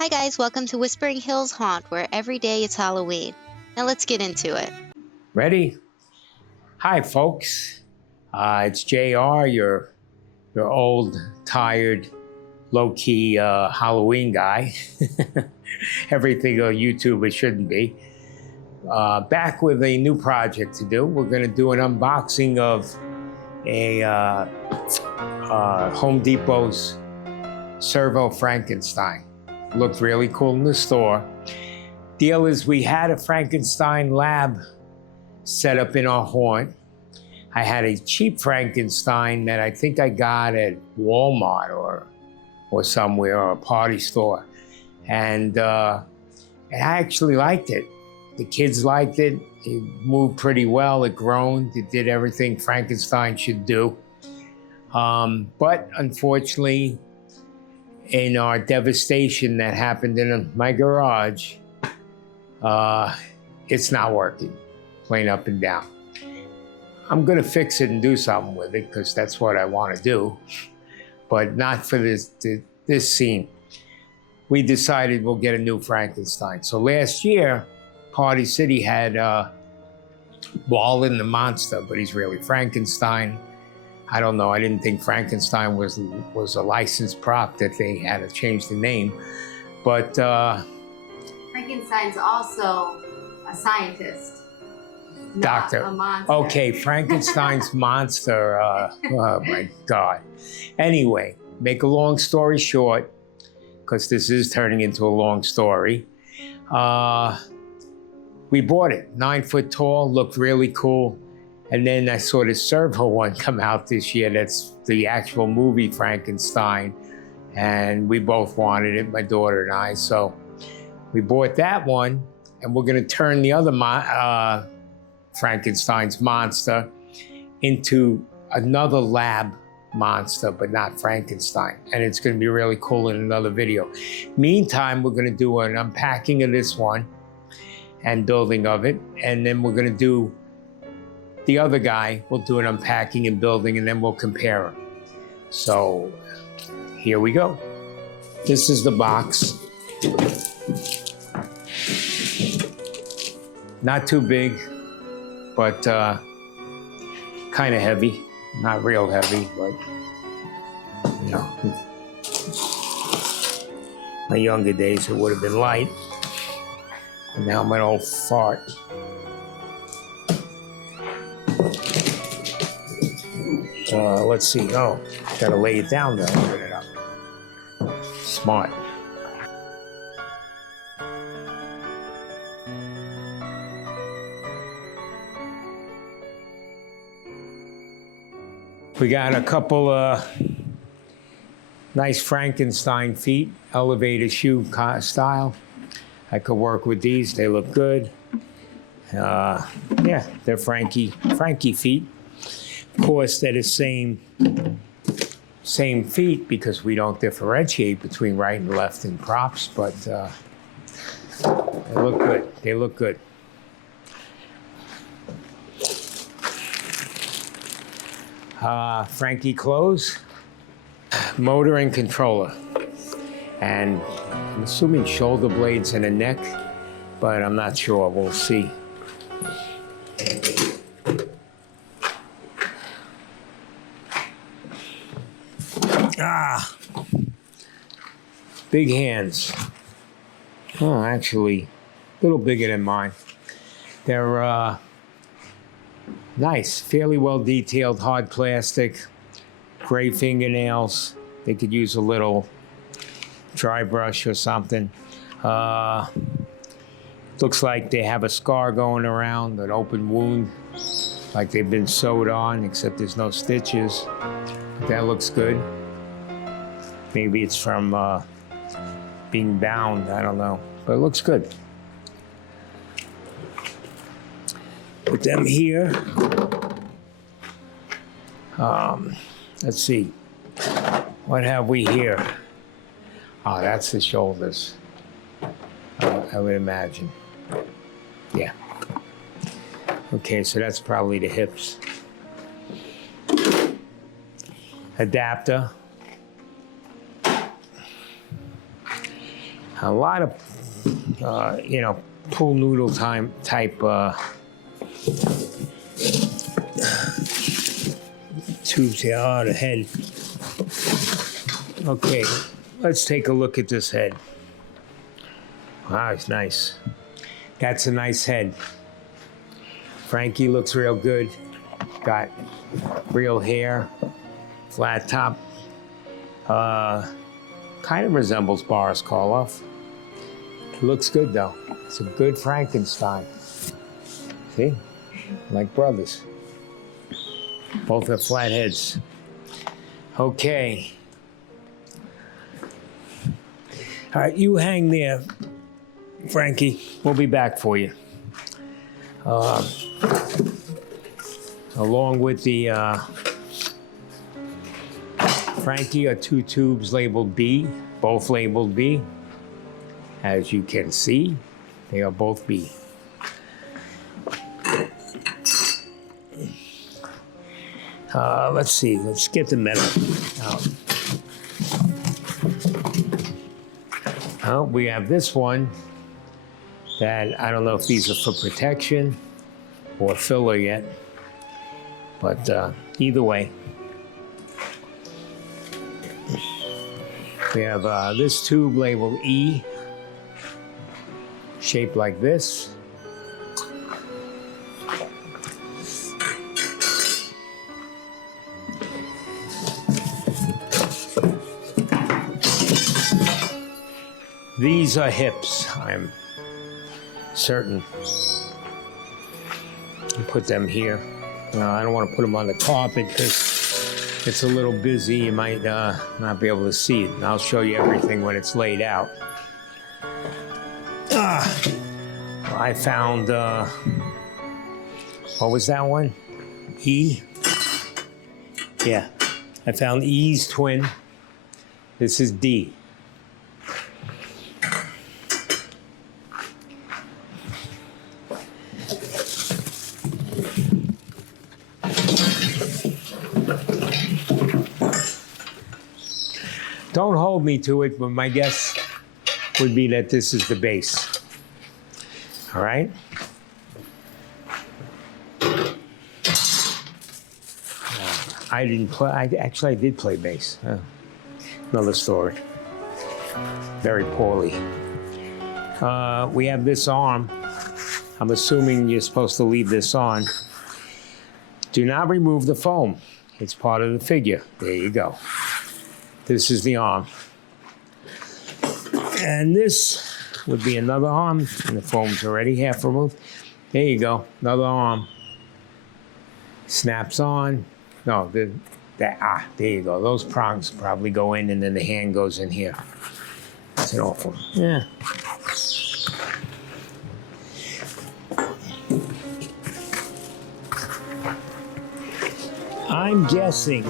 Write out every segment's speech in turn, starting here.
Hi guys, welcome to Whispering Hills Haunt, where every day it's Halloween. Now let's get into it. Ready? Hi, folks. It's JR, your old, tired, low-key Halloween guy. Everything on YouTube it shouldn't be. Back with a new project to do. We're going to do an unboxing of a Home Depot's Servo Frankenstein. Looked really cool in the store. Deal is, we had a Frankenstein lab set up in our haunt. I had a cheap Frankenstein that I think I got at Walmart or somewhere, or a party store. And I actually liked it. The kids liked it. It moved pretty well. It groaned. It did everything Frankenstein should do. But unfortunately, in our devastation that happened in my garage, it's not working, plain up and down. I'm gonna fix it and do something with it because that's what I want to do, but not for this scene. We decided we'll get a new Frankenstein. So last year, Party City had Wallen the Monster, but he's really Frankenstein. I don't know, I didn't think Frankenstein was a licensed prop, that they had to change the name. But Frankenstein's also a scientist. Doctor. Not a monster. Okay, Frankenstein's monster. Oh my God. Anyway, make a long story short, because this is turning into a long story. We bought it, 9 foot tall, looked really cool. And then I saw the Servo one come out this year. That's the actual movie Frankenstein. And we both wanted it, my daughter and I. So we bought that one, and we're gonna turn the other Frankenstein's monster into another lab monster, but not Frankenstein. And it's gonna be really cool in another video. Meantime, we're gonna do an unpacking of this one and building of it. And then we're gonna do the other guy. We'll do an unpacking and building, and then we'll compare them. So here we go. This is the box. Not too big, but kind of heavy. Not real heavy, but you know, my younger days it would have been light. And now I'm an old fart. Let's see. Oh, gotta lay it down though. Open it up. Smart. We got a couple nice Frankenstein feet, elevated shoe style. I could work with these. They look good. Yeah, they're Frankie feet. Of course, they're the same feet because we don't differentiate between right and left in props, but they look good. They look good. Frankie clothes, motor and controller. And I'm assuming shoulder blades and a neck, but I'm not sure. We'll see. Big hands. Oh, actually, a little bigger than mine. They're nice, fairly well detailed, hard plastic, gray fingernails. They could use a little dry brush or something. Looks like they have a scar going around, an open wound, like they've been sewed on, except there's no stitches. That looks good. Maybe it's from being bound, I don't know, but it looks good. Put them here. Let's see, what have we here? Oh, that's the shoulders, I would imagine. Yeah. Okay, so that's probably the hips. Adapter. A lot of, pool noodle type tubes here. Oh, the head. Okay, let's take a look at this head. Wow, it's nice. That's a nice head. Frankie looks real good. Got real hair, flat top. Kind of resembles Boris Karloff. Looks good though. It's a good Frankenstein. See? Like brothers. Both have flat heads. Okay. All right, you hang there, Frankie. We'll be back for you. Along with the Frankie are 2 tubes labeled B, both labeled B. As you can see, they are both B. Let's see, let's get the metal out. Oh, we have this one that I don't know if these are for protection or filler yet, but either way. We have this tube labeled E, shaped like this. These are hips, I'm certain. You put them here. I don't want to put them on the carpet because it's a little busy. You might not be able to see it. And I'll show you everything when it's laid out. I found, what was that one? E? Yeah, I found E's twin. This is D. Don't hold me to it, but my guess would be that this is the base. All right? I didn't play, I did play bass. Another story. Very poorly. We have this arm. I'm assuming you're supposed to leave this on. Do not remove the foam. It's part of the figure. There you go. This is the arm. And this would be another arm, and the foam's already half removed. There you go, another arm. Snaps on. No, there you go. Those prongs probably go in, and then the hand goes in here. That's an awful, yeah. I'm guessing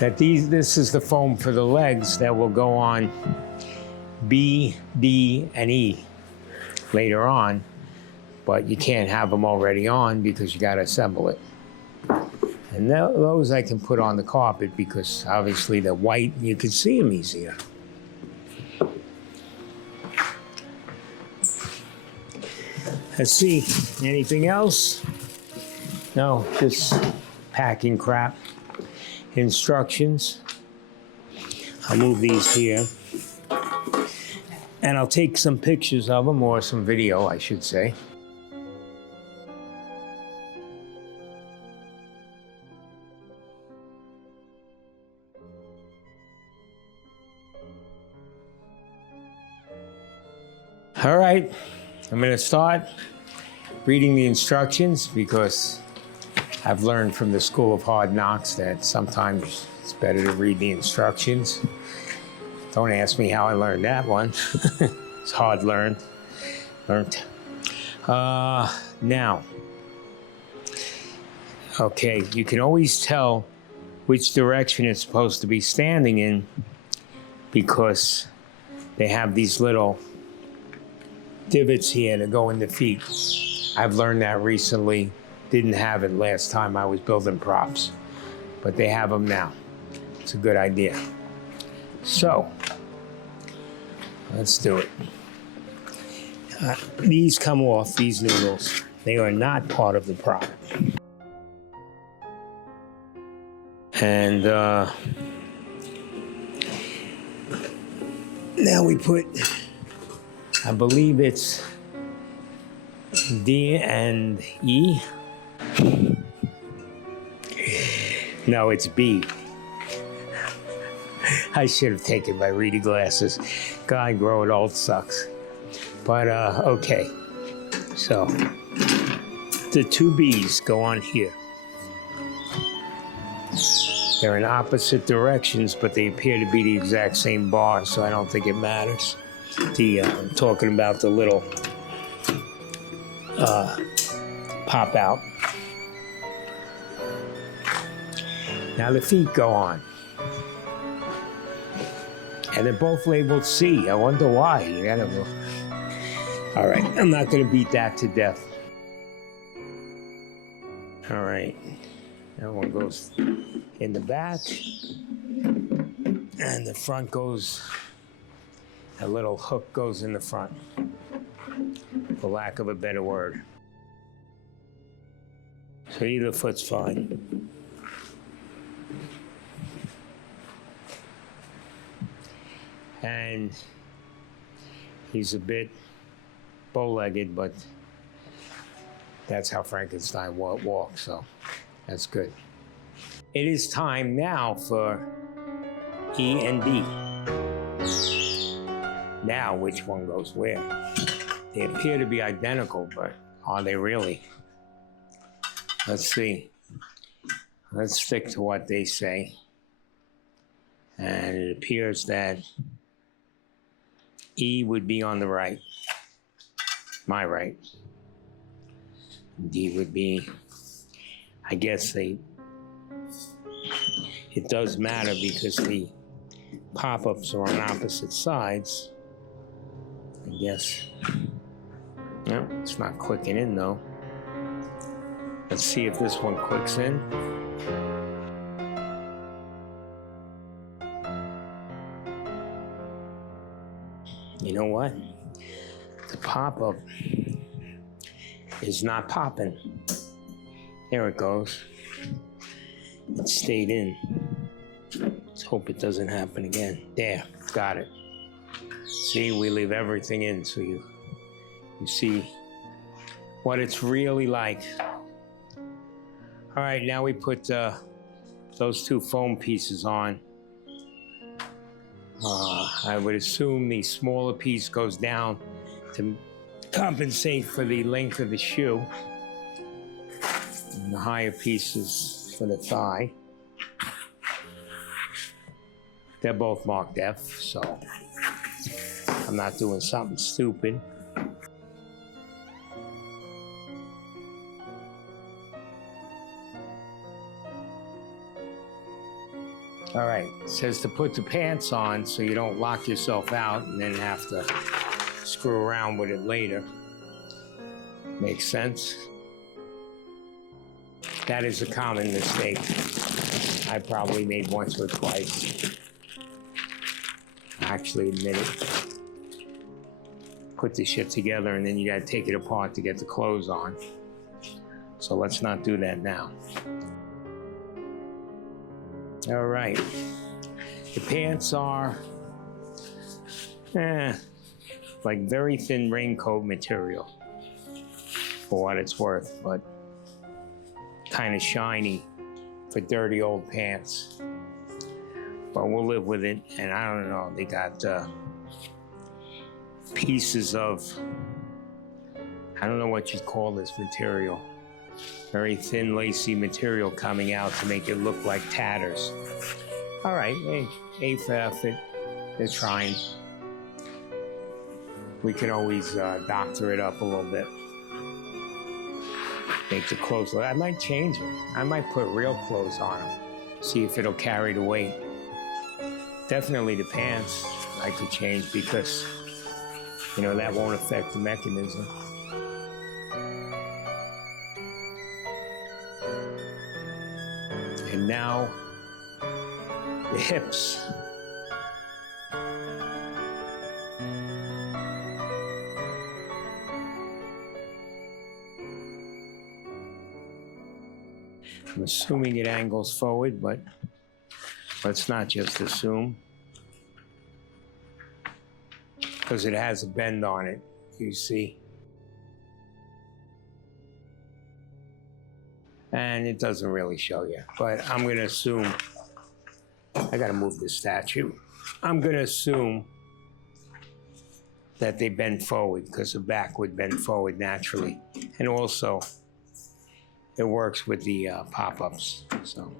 that this is the foam for the legs that will go on B, D, and E later on, but you can't have them already on because you got to assemble it. And those I can put on the carpet because obviously they're white and you can see them easier. Let's see, anything else? No, just packing crap. Instructions. I'll move these here. And I'll take some pictures of them, or some video, I should say. All right, I'm gonna start reading the instructions because I've learned from the School of Hard Knocks that sometimes it's better to read the instructions. Don't ask me how I learned that one. It's hard learned. Now, okay, you can always tell which direction it's supposed to be standing in because they have these little divots here to go in the feet. I've learned that recently. Didn't have it last time I was building props, but they have them now. It's a good idea. So, Let's do it. These come off, these noodles. They are not part of the prop. And now we put, I believe it's D and E. No, it's B. I should have taken my reading glasses. God, growing old sucks. But, okay. So, the two B's go on here. They're in opposite directions, but they appear to be the exact same bar, so I don't think it matters. I'm talking about the little pop out. Now the feet go on. And they're both labeled C. I wonder why. You gotta go. All right, I'm not gonna beat that to death. All right, that one goes in the back, and the front goes, a little hook goes in the front, for lack of a better word. So either foot's fine. And he's a bit bow-legged, but that's how Frankenstein walks, so that's good. It is time now for E and D. Now, which one goes where? They appear to be identical, but are they really? Let's see. Let's stick to what they say. And it appears that E would be on the right, my right. D would be, I guess it does matter because the pop-ups are on opposite sides. I guess. No, it's not clicking in though. Let's see if this one clicks in. You know what? The pop-up is not popping. There it goes. It stayed in. Let's hope it doesn't happen again. There, got it. See, we leave everything in so you see what it's really like. All right, now we put those two foam pieces on. I would assume the smaller piece goes down to compensate for the length of the shoe. And the higher piece is for the thigh. They're both marked F, so I'm not doing something stupid. All right, it says to put the pants on so you don't lock yourself out and then have to screw around with it later. Makes sense? That is a common mistake. I probably made once or twice. I actually admit it. Put the shit together and then you gotta take it apart to get the clothes on. So let's not do that now. All right, the pants are like very thin raincoat material for what it's worth, but kind of shiny for dirty old pants. But we'll live with it, and I don't know, they got pieces of, I don't know what you'd call this material. Very thin, lacy material coming out to make it look like tatters. All right, hey, A for effort. They're trying. We can always doctor it up a little bit. Make the clothes look. I might change them. I might put real clothes on them. See if it'll carry the weight. Definitely the pants I could change because, you know, that won't affect the mechanism. And now, the hips. I'm assuming it angles forward, but let's not just assume. Because it has a bend on it, you see. And it doesn't really show you, but I'm going to assume, I got to move the statue. I'm going to assume that they bend forward because the back would bend forward naturally. And also, it works with the pop-ups, so.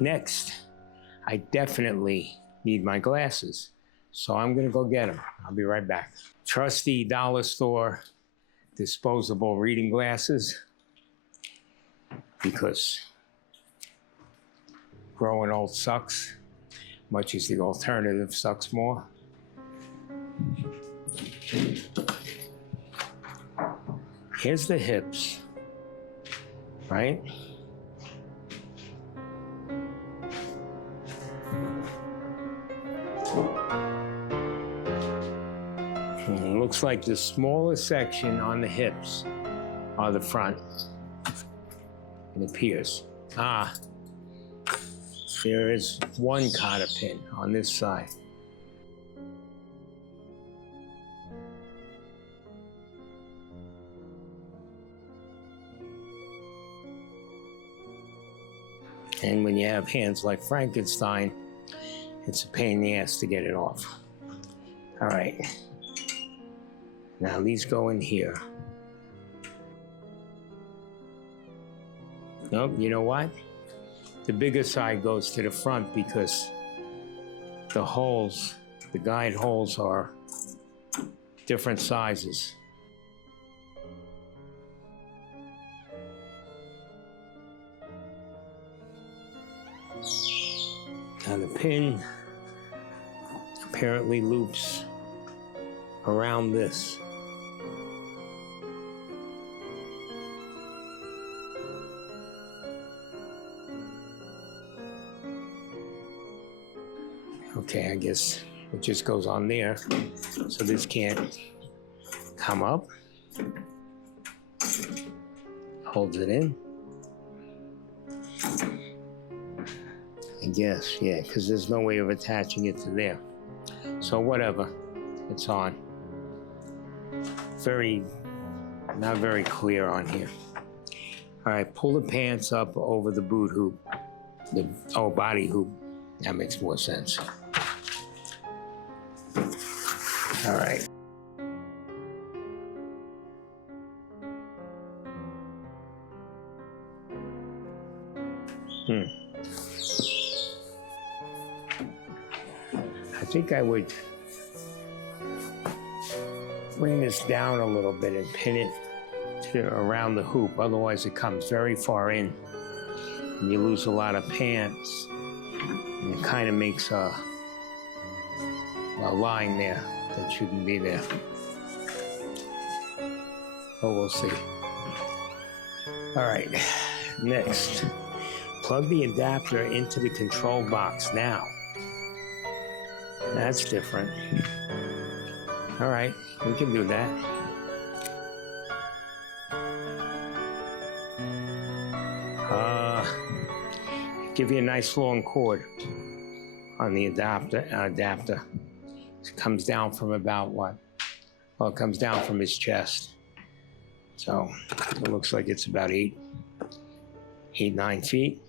Next, I definitely need my glasses. So I'm gonna go get them. I'll be right back. Trusty dollar store disposable reading glasses, because growing old sucks, much as the alternative sucks more. Here's the hips, right? Looks like the smallest section on the hips are the front. It appears. Ah, there is one cotter pin on this side. And when you have hands like Frankenstein, it's a pain in the ass to get it off. All right. Now these go in here. Nope, you know what? The bigger side goes to the front because the holes, the guide holes are different sizes. Now the pin apparently loops around this. Okay, I guess it just goes on there, so this can't come up. Holds it in. I guess, yeah, because there's no way of attaching it to there. So whatever, it's on. Not very clear on here. All right, pull the pants up over the boot hoop. Body hoop. That makes more sense. All right. I think I would bring this down a little bit and pin it around the hoop. Otherwise, it comes very far in, and you lose a lot of pants. And it kind of makes a line there that shouldn't be there. Oh, we'll see. All right, next, plug the adapter into the control box now. That's different. All right, we can do that. Give you a nice long cord on the adapter. It comes down from about what? Well, it comes down from his chest. So it looks like it's about 9 feet.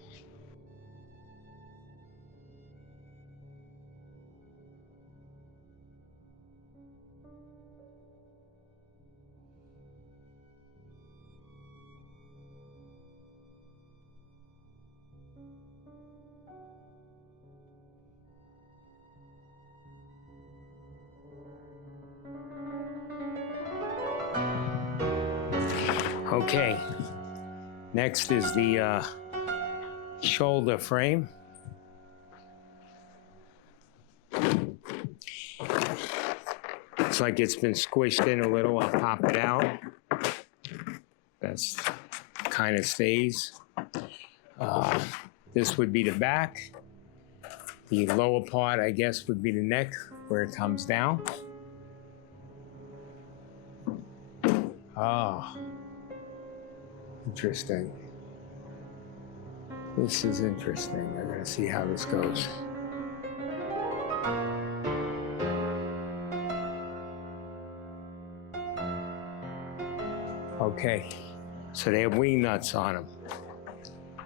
Okay, next is the shoulder frame. Looks like it's been squished in a little. I'll pop it out. That's kind of stays. This would be the back. The lower part, I guess, would be the neck where it comes down. Ah, interesting. This is interesting. I'm gonna see how this goes. Okay, so they have wing nuts on them.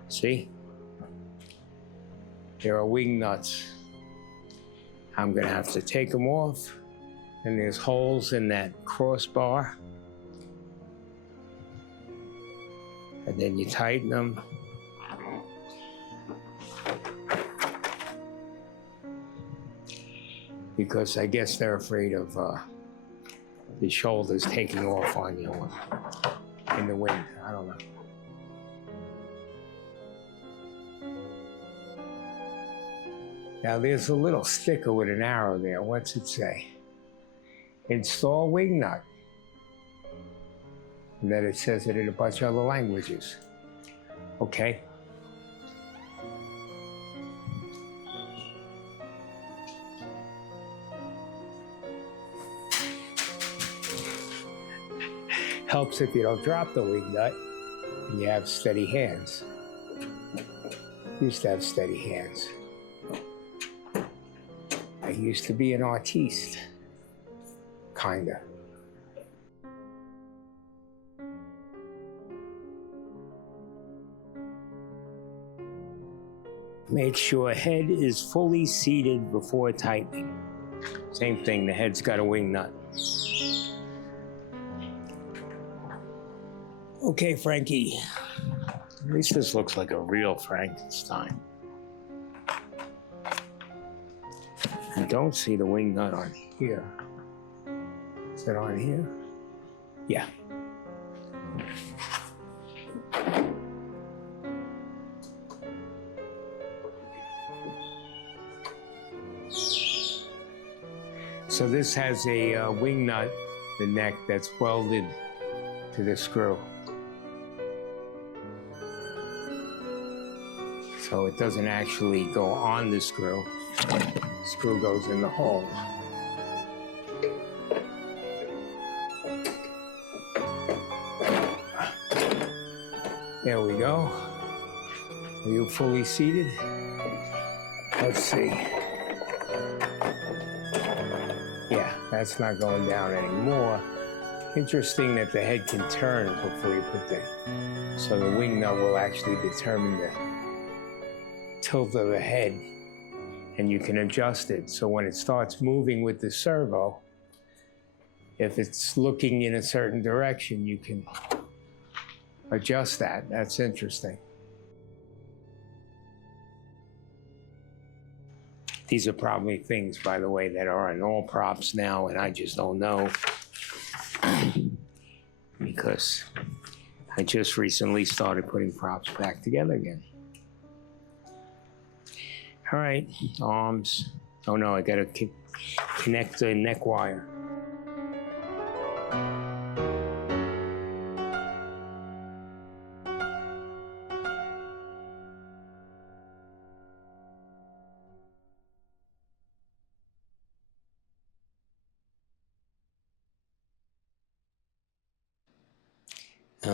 See? There are wing nuts. I'm gonna have to take them off, and there's holes in that crossbar. And then you tighten them. Because I guess they're afraid of the shoulders taking off on you in the wind. I don't know. Now there's a little sticker with an arrow there. What's it say? Install wing nut. And then it says it in a bunch of other languages. Okay. Helps if you don't drop the wing nut and you have steady hands. Used to have steady hands. I used to be an artiste, kinda. Make sure head is fully seated before tightening. Same thing, the head's got a wing nut. Okay, Frankie. At least this looks like a real Frankenstein. I don't see the wing nut on here. Is it on here? Yeah. So this has a wing nut, the neck, that's welded to the screw. So it doesn't actually go on the screw. The screw goes in the hole. There we go. Are you fully seated? Let's see. Yeah, that's not going down anymore. Interesting that the head can turn before you put the... So the wing nut will actually determine the tilt of the head, and you can adjust it. So when it starts moving with the servo, if it's looking in a certain direction, you can adjust that. That's interesting. These are probably things, by the way, that are in all props now, and I just don't know because I just recently started putting props back together again. All right, arms. Oh no, I gotta connect the neck wire.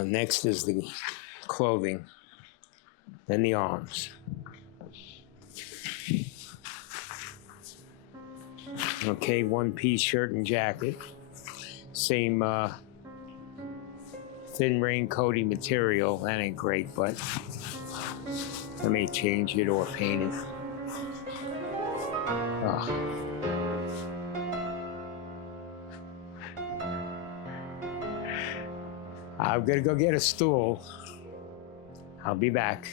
Next is the clothing, then the arms. Okay, one-piece shirt and jacket. Same thin raincoaty material. That ain't great, but I may change it or paint it. Oh. I'm gonna go get a stool. I'll be back.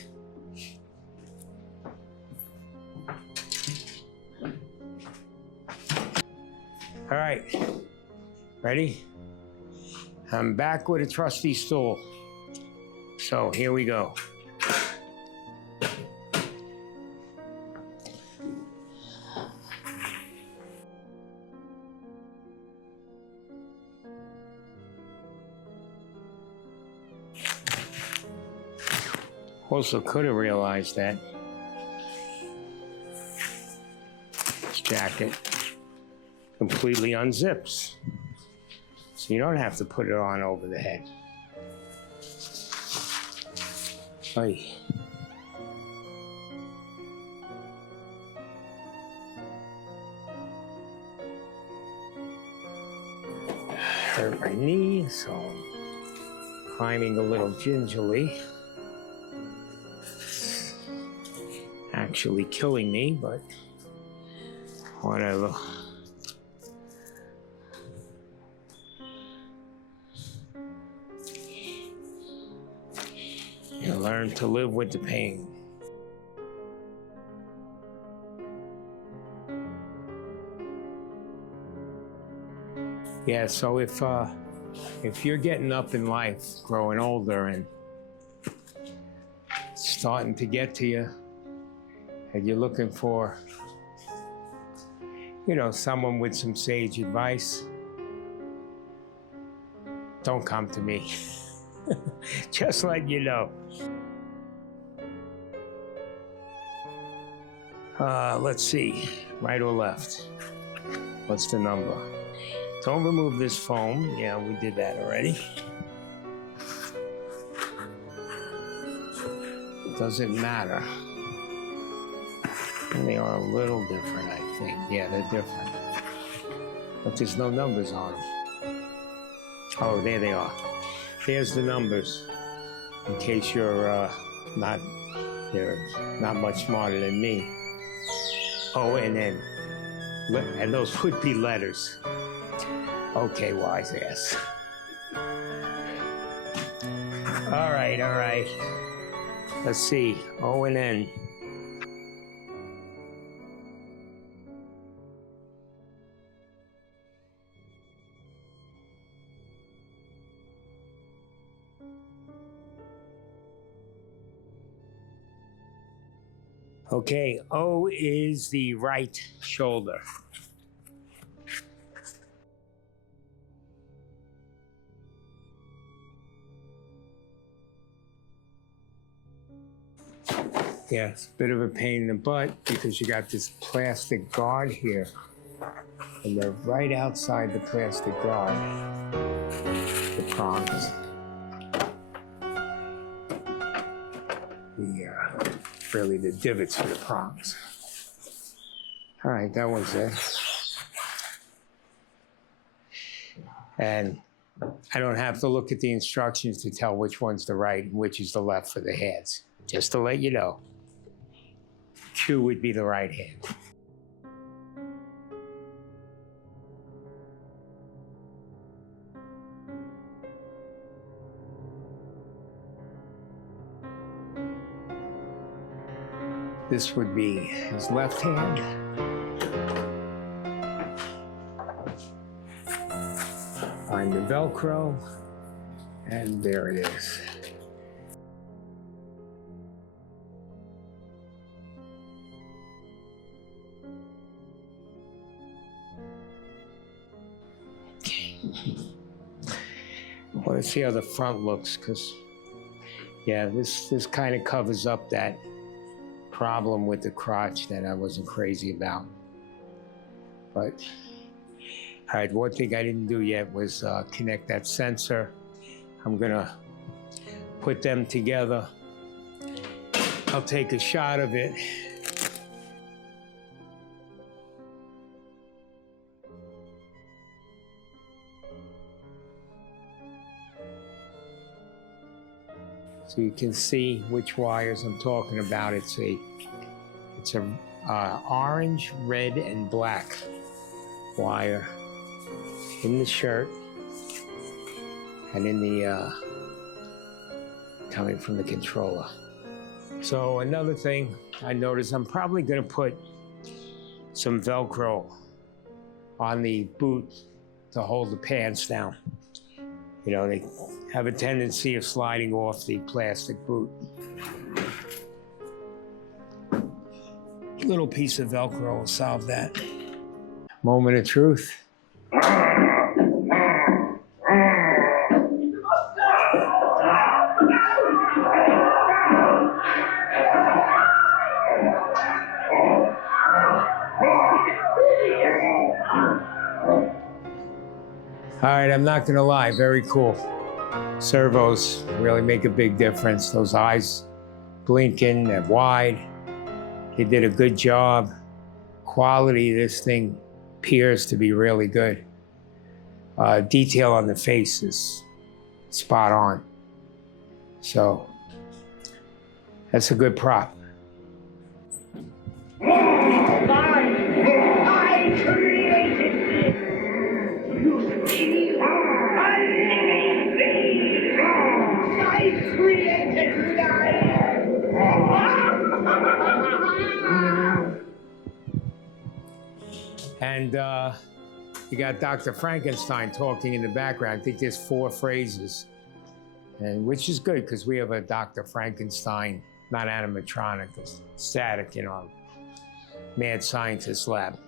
All right, ready? I'm back with a trusty stool. So here we go. Also could have realized that this jacket completely unzips. So you don't have to put it on over the head. Oy. Hurt my knee, so I'm climbing a little gingerly. Actually killing me, but whatever. You learn to live with the pain. Yeah, so if you're getting up in life, growing older, and it's starting to get to you, and you're looking for, someone with some sage advice, don't come to me. Just let you know. Let's see, right or left? What's the number? Don't remove this foam. Yeah, we did that already. Doesn't matter. They are a little different, I think. Yeah, they're different. But there's no numbers on them. Oh, there they are. There's the numbers. In case you're not much smarter than me. Oh, and those would be letters. Okay, wise ass. All right. Let's see, O and N. Okay, O is the right shoulder. Yeah, it's a bit of a pain in the butt because you got this plastic guard here. And they're right outside the plastic guard, the prongs. Really the divots for the prongs. All right, that one's it. And I don't have to look at the instructions to tell which one's the right and which is the left for the hands. Just to let you know. Q would be the right hand. This would be his left hand. Find the Velcro, and there it is. Well, let's see how the front looks, because, yeah, this kind of covers up that problem with the crotch that I wasn't crazy about. But, all right, one thing I didn't do yet was connect that sensor. I'm gonna put them together. I'll take a shot of it. So you can see which wires I'm talking about. It's a orange, red, and black wire in the shirt and in the coming from the controller. So another thing I noticed, I'm probably going to put some Velcro on the boot to hold the pants down. You know, they have a tendency of sliding off the plastic boot. A little piece of Velcro will solve that. Moment of truth. All right, I'm not gonna lie, very cool. Servos really make a big difference. Those eyes blinking, they're wide. They did a good job. Quality, this thing appears to be really good. Detail on the face is spot on. So that's a good prop. And you got Dr. Frankenstein talking in the background. I think there's 4 phrases, and which is good because we have a Dr. Frankenstein, not animatronic, static in our mad scientist lab.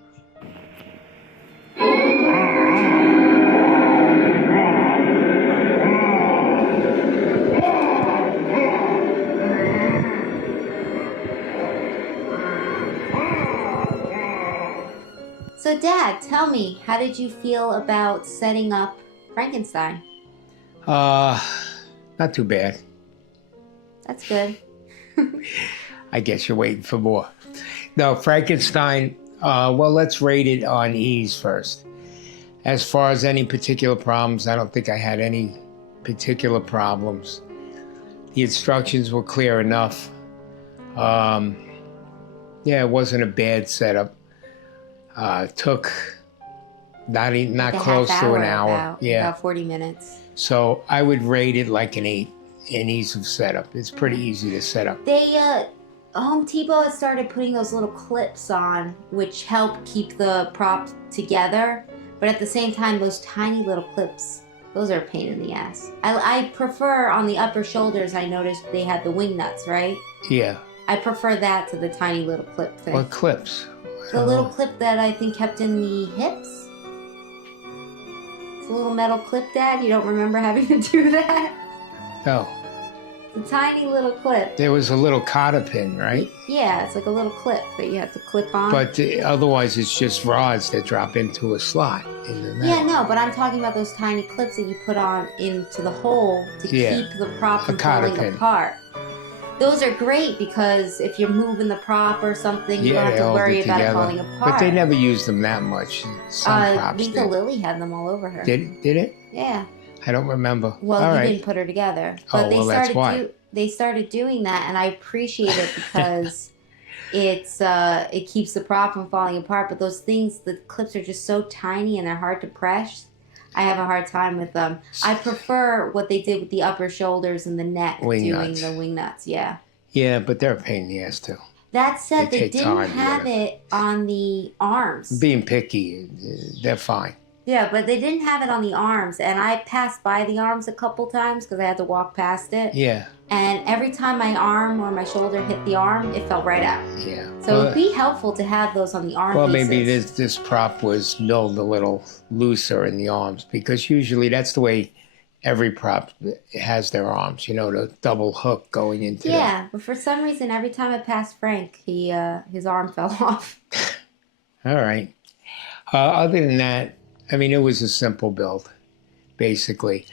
So, Dad, tell me, how did you feel about setting up Frankenstein? Not too bad. That's good. I guess you're waiting for more. No, Frankenstein, well, let's rate it on ease first. As far as any particular problems, I don't think I had any particular problems. The instructions were clear enough. Yeah, it wasn't a bad setup. Took not Like a close half to an hour. Yeah. About 40 minutes. So I would rate it like an 8 in ease of setup. It's pretty easy to set up. They, Home Depot has started putting those little clips on, which help keep the prop together. But at the same time, those tiny little clips, those are a pain in the ass. I prefer on the upper shoulders, I noticed they had the wing nuts, right? Yeah. I prefer that to the tiny little clip thing. What clips? The little clip that I think kept in the hips. It's a little metal clip, Dad. You don't remember having to do that? No. It's a tiny little clip. There was a little cotter pin, right? Yeah, it's like a little clip that you have to clip on. But otherwise, it's just rods that drop into a slot in the metal. Yeah, no, but I'm talking about those tiny clips that you put on into the hole to keep the prop from falling apart. Those are great because if you're moving the prop or something, you don't have to worry about it falling apart. But they never used them that much. Some props Lisa did. Lily had them all over her. Did it? Yeah. I don't remember. Well, all you right. didn't put her together. Oh, But well, that's why. They started doing that, and I appreciate it because it keeps the prop from falling apart. But those things, the clips are just so tiny and they're hard to press. I have a hard time with them. I prefer what they did with the upper shoulders and the neck, the wing nuts. Yeah. Yeah, but they're a pain in the ass too. That said, they didn't have it on the arms. Being picky, they're fine. Yeah, but they didn't have it on the arms, and I passed by the arms a couple times because I had to walk past it. Yeah. And every time my arm or my shoulder hit the arm, it fell right out. Yeah. So it'd be helpful to have those on the arm Well, pieces. maybe this prop was milled a little looser in the arms because usually that's the way every prop has their arms, the double hook going into Yeah, but for some reason, every time I passed Frank, his arm fell off. All right. Other than that, I mean, it was a simple build, basically.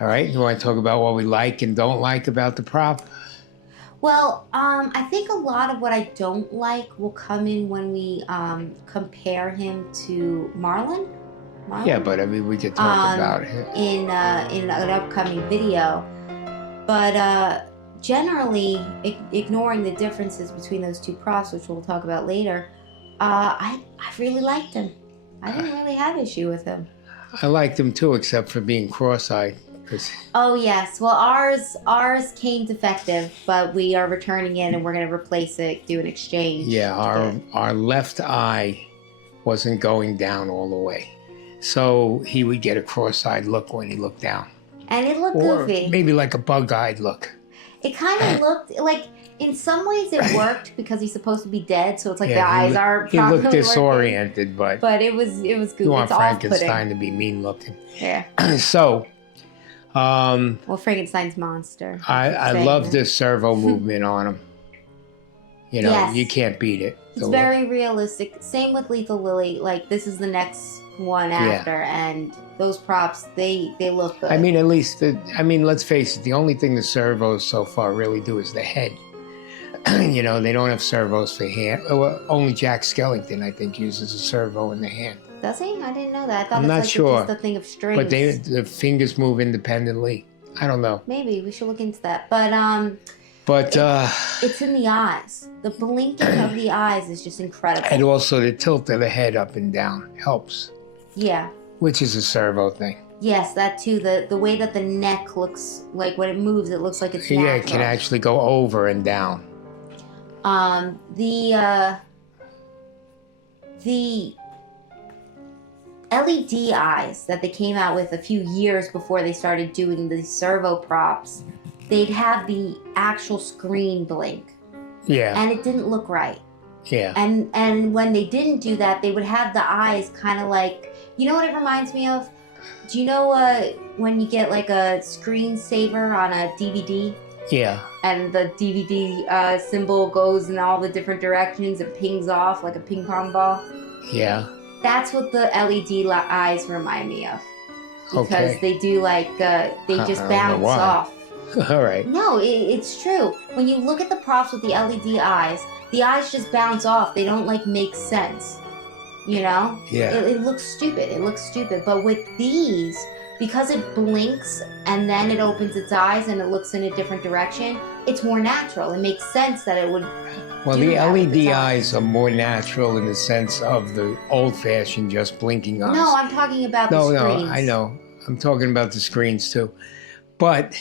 All right, you want to talk about what we like and don't like about the prop? Well, I think a lot of what I don't like will come in when we compare him to Marlon. Yeah, but I mean, we could talk about it in an upcoming video. But generally, ignoring the differences between those two props, which we'll talk about later, I really liked him. I didn't really have issue with him. I liked him too, except for being cross-eyed. Oh yes, well ours came defective, but we are returning it and we're going to replace it, do an exchange. Yeah, our left eye wasn't going down all the way, so he would get a cross-eyed look when he looked down. And it looked or goofy. Maybe like a bug-eyed look. It kind of looked like, in some ways it worked because he's supposed to be dead, so it's like the eyes are he looked disoriented, but it was goofy. You want it's Frankenstein to be mean-looking. Yeah. So. Well, Frankenstein's monster. I love this servo movement on him. Yes. You can't beat it. It's very realistic. Same with Lethal Lily. Like, this is the next one after, and those props, they look good. I mean, at least, let's face it, the only thing the servos so far really do is the head. You know, they don't have servos for hand. Well, only Jack Skellington, I think, uses a servo in the hand. Does he? I didn't know that. I thought I'm it's not like sure. just a thing of strings. But the fingers move independently. I don't know. Maybe we should look into that. But it's in the eyes. The blinking of the eyes is just incredible. And also the tilt of the head up and down helps. Yeah. Which is a servo thing. Yes, that too. The way that the neck looks, like when it moves, it looks like it's natural. Yeah, it can actually go over and down. The LED eyes that they came out with a few years before they started doing the servo props, they'd have the actual screen blink. Yeah. And it didn't look right. Yeah. And when they didn't do that, they would have the eyes kind of like, you know what it reminds me of? Do you know when you get like a screensaver on a DVD? Yeah. And the DVD symbol goes in all the different directions and pings off like a ping pong ball? Yeah. That's what the LED eyes remind me of. Because Okay. they do like, they just I don't know bounce why. off. All right. No, it's true. When you look at the props with the LED eyes, the eyes just bounce off. They don't like make sense. You know? Yeah. It looks stupid. It looks stupid. But with these, because it blinks and then it opens its eyes and it looks in a different direction, it's more natural. It makes sense that it would. Well, do the that with LED its eyes are more natural in the sense of the old-fashioned just blinking eyes. No, I'm talking about No, the screens. I know. I'm talking about the screens too. But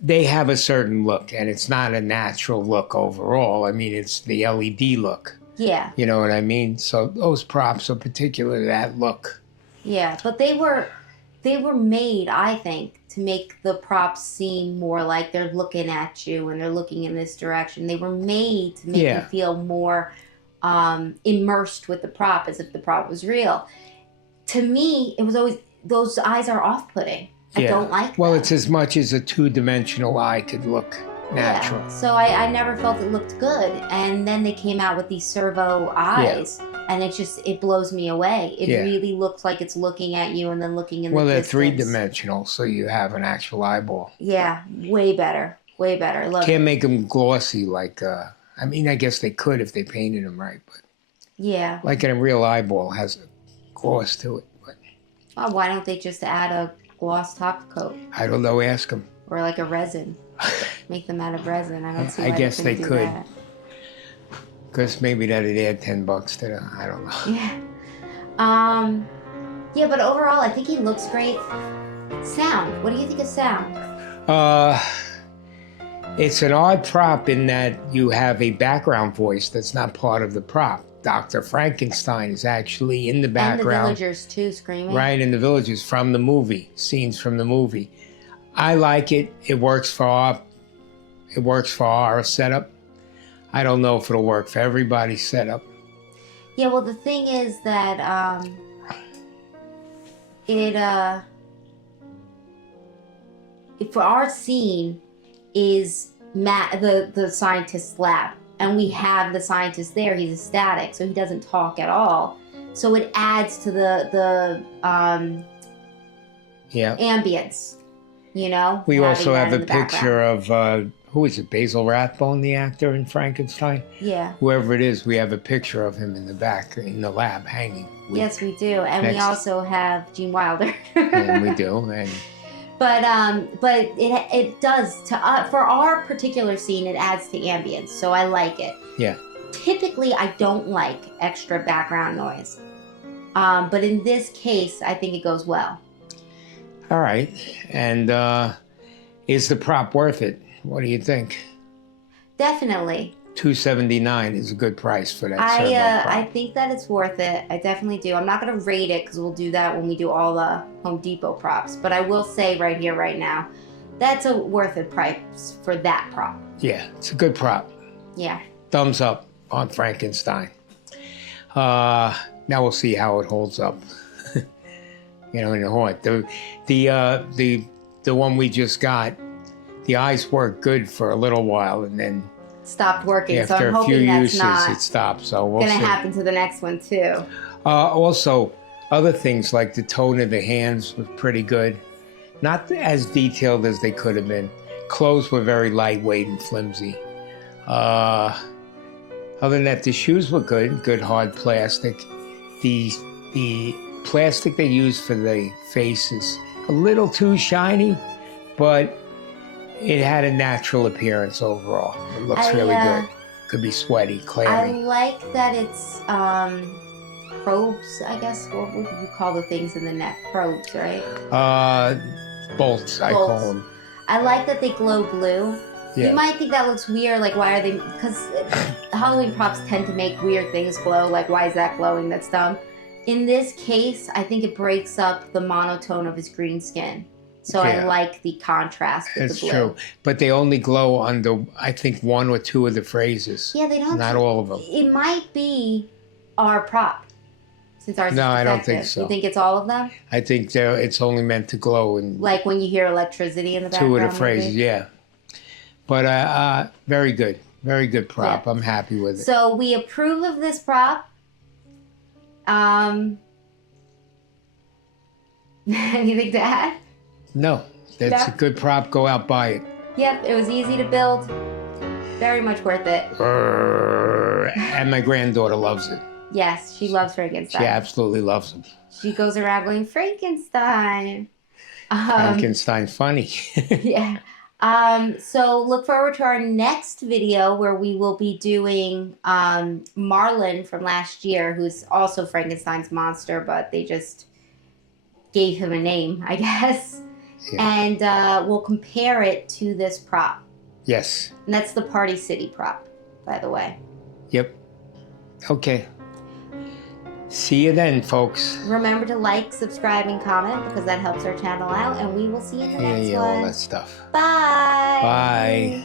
they have a certain look, and it's not a natural look overall. I mean, it's the LED look. Yeah. You know what I mean? So those props are particular to that look. Yeah, but they were made, I think, to make the props seem more like they're looking at you and they're looking in this direction. They were made to make you feel more immersed with the prop, as if the prop was real. To me, it was always, those eyes are off-putting. I don't like Well, them. it's as much as a two-dimensional eye could look natural. Yeah. So I never felt it looked good. And then they came out with these servo eyes, and it blows me away. It really looks like it's looking at you and then looking in the Well, they're distance. three-dimensional, so you have an actual eyeball. Yeah, way better. Way better. Love Can't it. make them glossy like, I mean, I guess they could if they painted them right, but Yeah. like a real eyeball has a gloss to it. But Well, why don't they just add a gloss top coat I don't know, ask them. or like a resin? Make them out of resin. I don't see. I why guess they couldn't do could. that. Because maybe that'd add $10 to the, I don't know. Yeah. Yeah, but overall, I think he looks great. Sound. What do you think of sound? It's an odd prop in that you have a background voice that's not part of the prop. Dr. Frankenstein is actually in the And the background. villagers too, screaming. Right, in the villages from the movie, scenes from the movie. I like it. It works for our setup. I don't know if it'll work for everybody's setup. Yeah. Well, the thing is that for our scene is the scientist's lab, and we have the scientist there. He's a static, so he doesn't talk at all. So it adds to the ambience. You know. We having also that have in a the picture of who is it? Basil Rathbone, the actor in Frankenstein. Yeah. Whoever it is, we have a picture of him in the back in the lab hanging. Yes, we do, and we Next. also have Gene Wilder. And we do, and But it does for our particular scene. It adds to ambience, so I like it. yeah. Typically, I don't like extra background noise, but in this case, I think it goes well. All right. And is the prop worth it? What do you think? Definitely, $279 is a good price for that servo I prop. think that it's worth it. I definitely do. I'm not gonna rate it because we'll do that when we do all the Home Depot props. But I will say right here, right now, that's a worth it price for that prop. Yeah, it's a good prop. Yeah. Thumbs up on Frankenstein. Now we'll see how it holds up. You know, in the haunt. The one we just got, the eyes worked good for a little while, and then Stopped working, so after I'm a few hoping that's uses, not it stopped. So we'll gonna see. happen to the next one too. Also, Other things like the tone of the hands was pretty good. Not as detailed as they could have been. Clothes were very lightweight and flimsy. Other than that, the shoes were good hard plastic. The plastic they used for the face is a little too shiny, but it had a natural appearance overall. It looks really good. Could be sweaty, I clammy. like that it's probes, I guess. What would you call the things in the neck? Probes, right? Bolts, I call Bolts. them. I like that they glow blue. Yeah. You might think that looks weird, like why are they, because Halloween props tend to make weird things glow, like why is that glowing, that's dumb. In this case, I think it breaks up the monotone of his green skin. So I Yeah. like the contrast with That's the blue. true. But they only glow on I think, one or two of the phrases. Yeah, they don't. Not all of them. It might be our prop, since ours is No, I don't think defective. so. You think it's all of them? I think it's only meant to glow in Like when you hear electricity in the background? two of the phrases, maybe? yeah. But very good. Very good prop. Yeah. I'm happy with it. So we approve of this prop. Anything to add? No, that's Yeah. a good prop. Go out, buy it. Yep, it was easy to build. Very much worth it. And my granddaughter loves it. Yes, she loves Frankenstein. She absolutely loves it. She goes around going, Frankenstein. Frankenstein's funny. Yeah. So look forward to our next video where we will be doing Marlin from last year, who's also Frankenstein's monster, but they just gave him a name, I guess. Yeah. And we'll compare it to this prop. Yes. And that's the Party City prop, by the way. Yep. Okay. See you then, folks. Remember to like, subscribe, and comment because that helps our channel out. And we will see you in the Yeah, next yeah, all one. that stuff. Bye. Bye.